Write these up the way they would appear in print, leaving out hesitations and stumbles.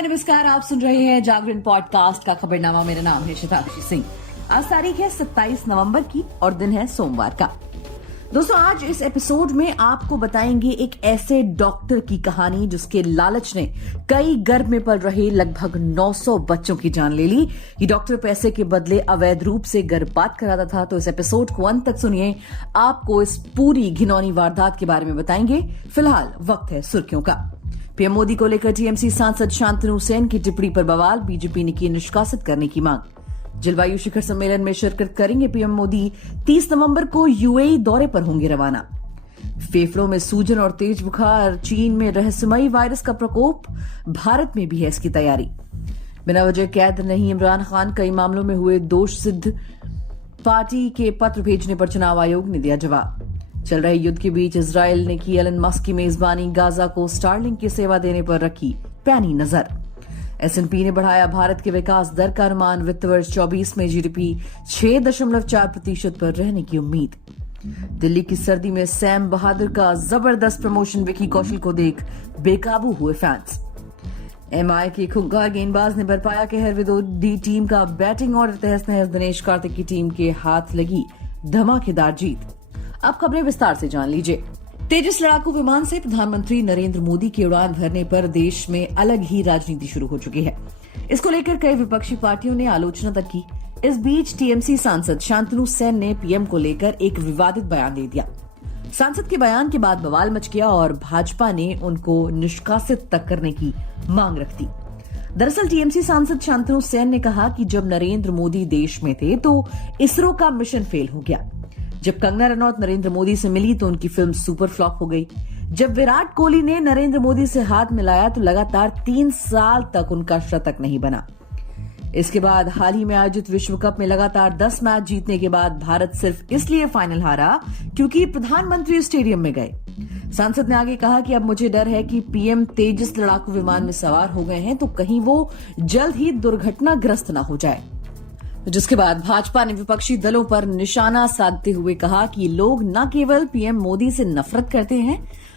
हाय नमस्कार, आप सुन रहे हैं जागरण पॉडकास्ट का खबरनामा। मेरा नाम है शताक्षी सिंह। आज तारीख है 27 नवंबर की और दिन है सोमवार का। दोस्तों, आज इस एपिसोड में आपको बताएंगे एक ऐसे डॉक्टर की कहानी जिसके लालच ने कई गर्भ में पल रहे लगभग 900 बच्चों की जान ले ली। ये डॉक्टर पैसे के बदले अवैध रूप से गर्भपात कराता था। तो इस एपिसोड को अंत तक सुनिए, आपको इस पूरी घिनौनी वारदात के बारे में बताएंगे। फिलहाल वक्त है सुर्खियों का। पीएम मोदी को लेकर टीएमसी सांसद शांतनु सेन की टिप्पणी पर बवाल, बीजेपी ने की निष्कासित करने की मांग। जलवायु शिखर सम्मेलन में शिरकत करेंगे पीएम मोदी। 30 नवंबर को यूएई दौरे पर होंगे रवाना। फेफड़ों में सूजन और तेज बुखार, चीन में रहस्यमयी वायरस का प्रकोप, भारत में भी है इसकी तैयारी। बिना वजह कैद नहीं इमरान खान, कई मामलों में हुए दोष सिद्ध। पार्टी के पत्र भेजने पर चुनाव आयोग ने दिया जवाब। चल रहे युद्ध के बीच इजराइल ने की एलन मस्क की मेजबानी, गाजा को स्टारलिंक की सेवा देने पर रखी पैनी नजर। एसएनपी ने बढ़ाया भारत के विकास दर का अनुमान, वित्त वर्ष 24 में जीडीपी 6.4% पर रहने की उम्मीद। दिल्ली की सर्दी में सैम बहादुर का जबरदस्त प्रमोशन, विकी कौशल को देख बेकाबू हुए फैंस। एमआई के खूंखार गेंदबाज ने बरपाया कहर, विदर्भी टीम का बैटिंग ऑर्डर तहस नहस, दिनेश कार्तिक की टीम के हाथ लगी धमाकेदार जीत। अब खबरें विस्तार से जान लीजिए। तेजस लड़ाकू विमान से प्रधानमंत्री नरेंद्र मोदी की उड़ान भरने पर देश में अलग ही राजनीति शुरू हो चुकी है। इसको लेकर कई विपक्षी पार्टियों ने आलोचना तक की। इस बीच टीएमसी सांसद शांतनु सेन ने पीएम को लेकर एक विवादित बयान दे दिया। सांसद के बयान के बाद बवाल मच गया और भाजपा ने उनको निष्कासित तक करने की मांग रख दी। दरअसल टीएमसी सांसद शांतनु सेन ने कहा कि जब नरेंद्र मोदी देश में थे तो इसरो का मिशन फेल हो गया। जब कंगना रनौत नरेंद्र मोदी से मिली तो उनकी फिल्म सुपर फ्लॉप हो गई। जब विराट कोहली ने नरेंद्र मोदी से हाथ मिलाया तो लगातार 3 साल तक उनका शतक नहीं बना। इसके बाद हाल ही में आयोजित विश्व कप में लगातार 10 मैच जीतने के बाद भारत सिर्फ इसलिए फाइनल हारा क्योंकि प्रधानमंत्री स्टेडियम में गए। सांसद ने आगे कहा कि अब मुझे डर है कि पीएम तेजस लड़ाकू विमान में सवार हो गए हैं तो कहीं वो जल्द ही दुर्घटनाग्रस्त न हो जाए। जिसके बाद भाजपा ने विपक्षी दलों पर निशाना साधते हुए कहा कि लोग न केवल पीएम मोदी से नफरत करते हैं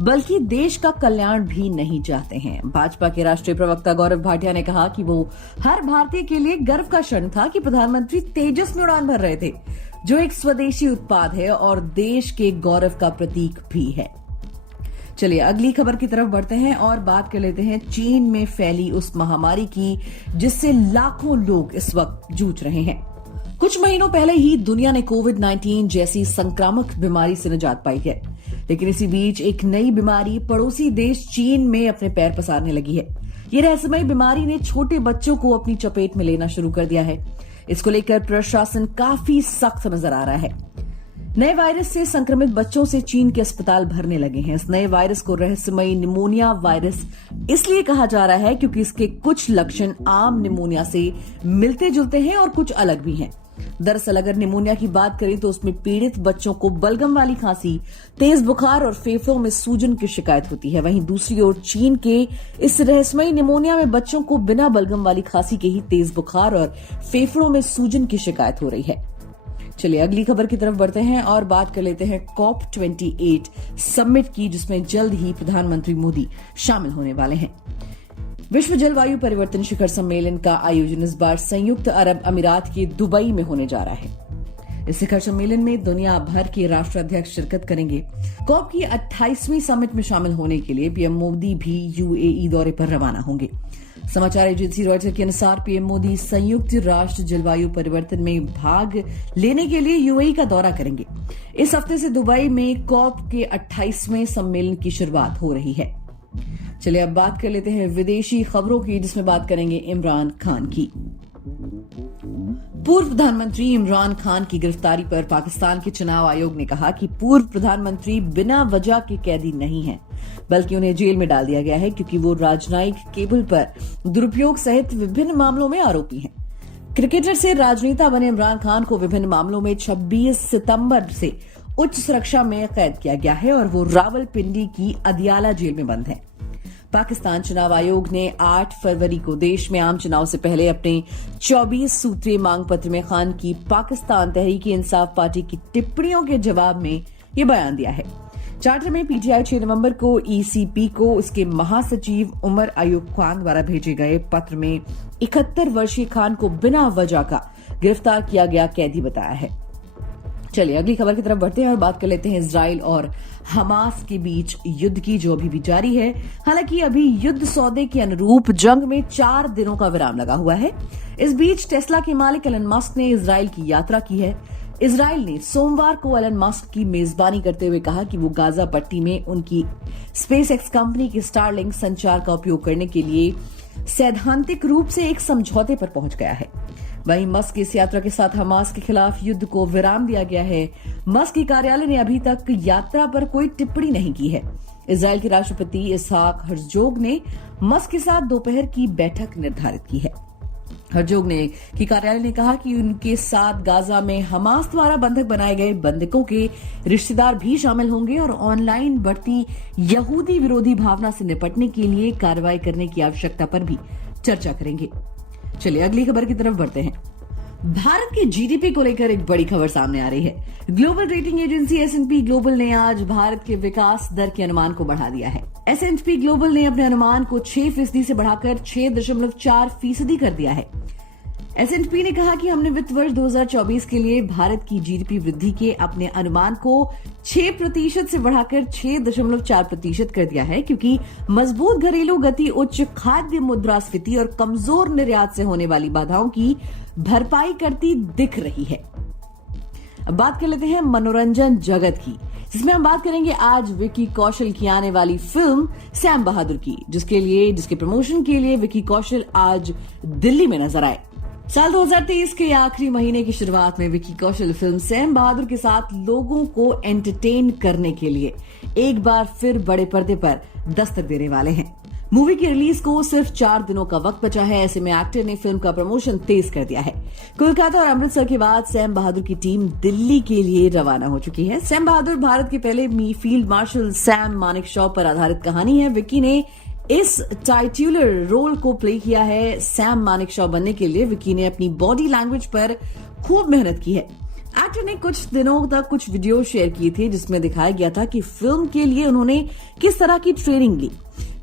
बल्कि देश का कल्याण भी नहीं चाहते हैं। भाजपा के राष्ट्रीय प्रवक्ता गौरव भाटिया ने कहा कि वो हर भारतीय के लिए गर्व का क्षण था कि प्रधानमंत्री तेजस में उड़ान भर रहे थे, जो एक स्वदेशी उत्पाद है और देश के गौरव का प्रतीक भी है। चलिए अगली खबर की तरफ बढ़ते हैं और बात कर लेते हैं चीन में फैली उस महामारी की जिससे लाखों लोग इस वक्त जूझ रहे हैं। कुछ महीनों पहले ही दुनिया ने कोविड-19 जैसी संक्रामक बीमारी से निजात पाई है, लेकिन इसी बीच एक नई बीमारी पड़ोसी देश चीन में अपने पैर पसारने लगी है। ये रहस्यमयी बीमारी ने छोटे बच्चों को अपनी चपेट में लेना शुरू कर दिया है। इसको लेकर प्रशासन काफी सख्त नजर आ रहा है। नए वायरस से संक्रमित बच्चों से चीन के अस्पताल भरने लगे हैं। इस नए वायरस को रहस्यमयी निमोनिया वायरस इसलिए कहा जा रहा है क्योंकि इसके कुछ लक्षण आम निमोनिया से मिलते जुलते हैं और कुछ अलग भी हैं। दरअसल अगर निमोनिया की बात करें तो उसमें पीड़ित बच्चों को बलगम वाली खांसी, तेज बुखार और फेफड़ों में सूजन की शिकायत होती है। वहीं दूसरी ओर चीन के इस रहस्यमयी निमोनिया में बच्चों को बिना बलगम वाली खांसी के ही तेज बुखार और फेफड़ों में सूजन की शिकायत हो रही है। चलिए अगली खबर की तरफ बढ़ते हैं और बात कर लेते हैं COP28 समिट की, जिसमें जल्द ही प्रधानमंत्री मोदी शामिल होने वाले हैं। विश्व जलवायु परिवर्तन शिखर सम्मेलन का आयोजन इस बार संयुक्त अरब अमीरात के दुबई में होने जा रहा है। इस शिखर सम्मेलन में दुनिया भर के राष्ट्राध्यक्ष शिरकत करेंगे। कॉप की 28वीं समिट में शामिल होने के लिए पीएम मोदी भी यूएई दौरे पर रवाना होंगे। समाचार एजेंसी रॉयटर के अनुसार पीएम मोदी संयुक्त राष्ट्र जलवायु परिवर्तन में भाग लेने के लिए यूएई का दौरा करेंगे। इस हफ्ते से दुबई में कॉप के 28वें सम्मेलन की शुरुआत हो रही है। चलिए अब बात कर लेते हैं विदेशी खबरों की, जिसमें बात करेंगे इमरान खान की। पूर्व प्रधानमंत्री इमरान खान की गिरफ्तारी पर पाकिस्तान के चुनाव आयोग ने कहा कि पूर्व प्रधानमंत्री बिना वजह के कैदी नहीं हैं, बल्कि उन्हें जेल में डाल दिया गया है क्योंकि वो राजनयिक केबल पर दुरुपयोग सहित विभिन्न मामलों में आरोपी हैं। क्रिकेटर से राजनेता बने इमरान खान को विभिन्न मामलों में 26 सितंबर से उच्च सुरक्षा में कैद किया गया है और वो रावलपिंडी की अदियाला जेल में बंद है। पाकिस्तान चुनाव आयोग ने 8 फरवरी को देश में आम चुनाव से पहले अपने 24 सूत्रीय मांग पत्र में खान की पाकिस्तान तहरीक इंसाफ पार्टी की टिप्पणियों के जवाब में ये बयान दिया है। चार्टर में पीटीआई 6 नवंबर को ईसीपी को उसके महासचिव उमर अयूब खान द्वारा भेजे गए पत्र में 71 वर्षीय खान को बिना वजह का गिरफ्तार किया गया कैदी बताया है। चलिए अगली खबर की तरफ बढ़ते हैं और बात कर लेते हैं इजराइल और हमास के बीच युद्ध की, जो अभी भी जारी है। हालांकि अभी युद्ध सौदे के अनुरूप जंग में 4 दिनों का विराम लगा हुआ है। इस बीच टेस्ला के मालिक एलन मस्क ने इजराइल की यात्रा की है। इजराइल ने सोमवार को एलन मस्क की मेजबानी करते हुए कहा कि वो गाजा पट्टी में उनकी स्पेसएक्स कंपनी के स्टारलिंक संचार का उपयोग करने के लिए सैद्धांतिक रूप से एक समझौते पर पहुंच गया है। वहीं मस्क की इस यात्रा के साथ हमास के खिलाफ युद्ध को विराम दिया गया है। मस्क के कार्यालय ने अभी तक यात्रा पर कोई टिप्पणी नहीं की है। इजराइल के राष्ट्रपति इसहाक हर्जोग ने मस्क के साथ दोपहर की बैठक निर्धारित की है। हर्जोग ने की कार्यालय ने कहा कि उनके साथ गाजा में हमास द्वारा बंधक बनाए गए बंधकों के रिश्तेदार भी शामिल होंगे और ऑनलाइन बढ़ती यहूदी विरोधी भावना से निपटने के लिए कार्रवाई करने की आवश्यकता पर भी चर्चा करेंगे। चलिए अगली खबर की तरफ बढ़ते हैं। भारत के जीडीपी को लेकर एक बड़ी खबर सामने आ रही है। ग्लोबल रेटिंग एजेंसी एस&पी ग्लोबल ने आज भारत के विकास दर के अनुमान को बढ़ा दिया है। एस&पी ग्लोबल ने अपने अनुमान को 6% से बढ़ाकर 6.4% कर दिया है। एस&पी ने कहा कि हमने वित्त वर्ष 2024 के लिए भारत की जीडीपी वृद्धि के अपने अनुमान को 6% से बढ़ाकर 6.4% कर दिया है, क्योंकि मजबूत घरेलू गति, उच्च खाद्य मुद्रास्फीति और कमजोर निर्यात से होने वाली बाधाओं की भरपाई करती दिख रही है। अब बात कर लेते हैं मनोरंजन जगत की, जिसमें हम बात करेंगे आज विकी कौशल की आने वाली फिल्म सैम बहादुर की, जिसके प्रमोशन के लिए विकी कौशल आज दिल्ली में नजर आए। साल 2023 के आखिरी महीने की शुरुआत में विकी कौशल फिल्म सैम बहादुर के साथ लोगों को एंटरटेन करने के लिए एक बार फिर बड़े पर्दे पर दस्तक देने वाले हैं। मूवी की रिलीज को सिर्फ 4 दिनों का वक्त बचा है। ऐसे में एक्टर ने फिल्म का प्रमोशन तेज कर दिया है। कोलकाता और अमृतसर के बाद सैम बहादुर की टीम दिल्ली के लिए रवाना हो चुकी है। सैम बहादुर भारत के पहले फील्ड मार्शल सैम मानेकशॉ पर आधारित कहानी है। विकी ने इस टाइटुलर रोल को प्ले किया है। सैम मानेकशॉ बनने के लिए विकी ने अपनी बॉडी लैंग्वेज पर खूब मेहनत की है। एक्टर ने कुछ दिनों तक कुछ वीडियो शेयर किए थे, जिसमें दिखाया गया था कि फिल्म के लिए उन्होंने किस तरह की ट्रेनिंग ली।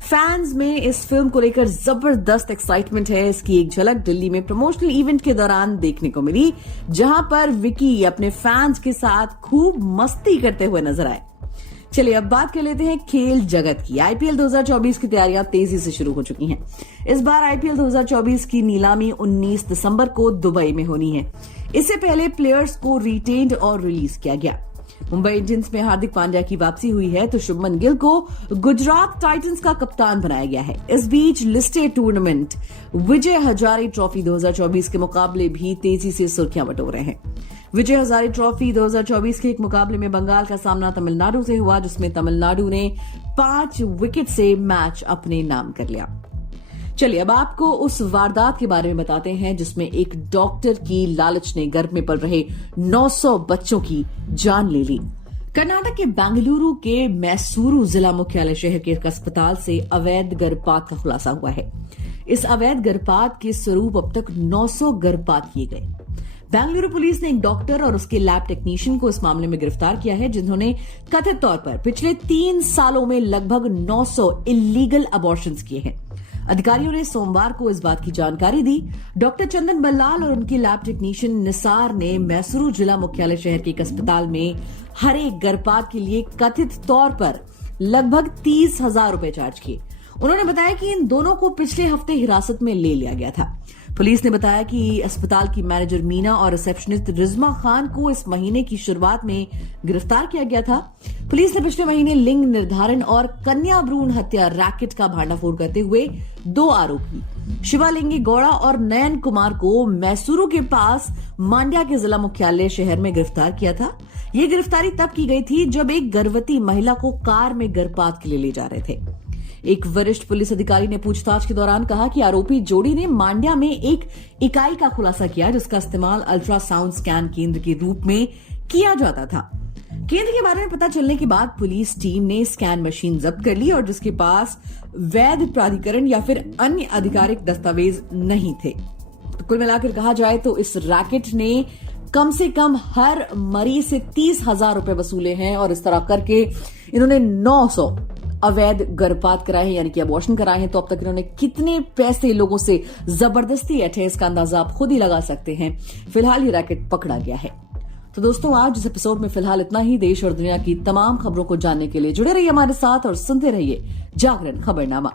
फैंस में इस फिल्म को लेकर जबरदस्त एक्साइटमेंट है। इसकी एक झलक दिल्ली में प्रमोशनल इवेंट के दौरान देखने को मिली, जहां पर विकी अपने फैंस के साथ खूब मस्ती करते हुए नजर आए। चलिए अब बात कर लेते हैं खेल जगत की। आईपीएल 2024 की तैयारियां तेजी से शुरू हो चुकी हैं। इस बार आईपीएल 2024 की नीलामी 19 दिसंबर को दुबई में होनी है। इससे पहले प्लेयर्स को रिटेन्ड और रिलीज किया गया। मुंबई इंडियंस में हार्दिक पांड्या की वापसी हुई है, तो शुभमन गिल को गुजरात टाइटंस का कप्तान बनाया गया है। इस बीच listed tournament Vijay Hazare trophy 2024 के मुकाबले भी तेजी से सुर्खियां बटोर रहे हैं। विजय हजारे ट्रॉफी 2024 के एक मुकाबले में बंगाल का सामना तमिलनाडु से हुआ, जिसमें तमिलनाडु ने 5 विकेट से मैच अपने नाम कर लिया। चलिए अब आपको उस वारदात के बारे में बताते हैं जिसमें एक डॉक्टर की लालच ने गर्भ में पल रहे 900 बच्चों की जान ले ली। कर्नाटक के बेंगलुरु के मैसूरू जिला मुख्यालय शहर के एक अस्पताल से अवैध गर्भपात का खुलासा हुआ है। इस अवैध गर्भपात के स्वरूप अब तक 900 गर्भपात किए गए। बेंगलुरु पुलिस ने एक डॉक्टर और उसके लैब टेक्नीशियन को इस मामले में गिरफ्तार किया है, जिन्होंने कथित तौर पर पिछले 3 सालों में लगभग 900 इलीगल अबॉर्शंस किए हैं। अधिकारियों ने सोमवार को इस बात की जानकारी दी। डॉक्टर चंदन बल्लाल और उनके लैब टेक्नीशियन निसार ने मैसूरू जिला मुख्यालय शहर के एक अस्पताल में हर एक गर्भपात के लिए कथित तौर पर लगभग 30,000 रुपए चार्ज किए। उन्होंने बताया कि इन दोनों को पिछले हफ्ते हिरासत में ले लिया गया था। पुलिस ने बताया कि अस्पताल की मैनेजर मीना और रिसेप्शनिस्ट रिजमा खान को इस महीने की शुरुआत में गिरफ्तार किया गया था। पुलिस ने पिछले महीने लिंग निर्धारण और कन्या भ्रूण हत्या रैकेट का भांडाफोड़ करते हुए 2 आरोपी शिवालिंगी गौड़ा और नयन कुमार को मैसूरू के पास मांड्या के जिला मुख्यालय शहर में गिरफ्तार किया था। ये गिरफ्तारी तब की गई थी जब एक गर्भवती महिला को कार में गर्भपात के लिए ले जा रहे थे। एक वरिष्ठ पुलिस अधिकारी ने पूछताछ के दौरान कहा कि आरोपी जोड़ी ने मांड्या में एक इकाई का खुलासा किया, जिसका इस्तेमाल अल्ट्रासाउंड स्कैन केंद्र के रूप में किया जाता था। केंद्र के बारे में पता चलने के बाद पुलिस टीम ने स्कैन मशीन जब्त कर ली और जिसके पास वैध प्राधिकरण या फिर अन्य आधिकारिक दस्तावेज नहीं थे। तो कुल मिलाकर कहा जाए तो इस रैकेट ने कम से कम हर मरीज से 30,000 रुपए वसूले हैं और इस तरह करके इन्होंने 900 अवैध गर्भपात कराए हैं, यानी कि अबॉर्शन कराए हैं। तो अब तक इन्होंने कितने पैसे लोगों से जबरदस्ती ऐठे, इसका अंदाजा आप खुद ही लगा सकते हैं। फिलहाल ये रैकेट पकड़ा गया है। तो दोस्तों, आज इस एपिसोड में फिलहाल इतना ही। देश और दुनिया की तमाम खबरों को जानने के लिए जुड़े रहिए हमारे साथ और सुनते रहिए जागरण खबरनामा।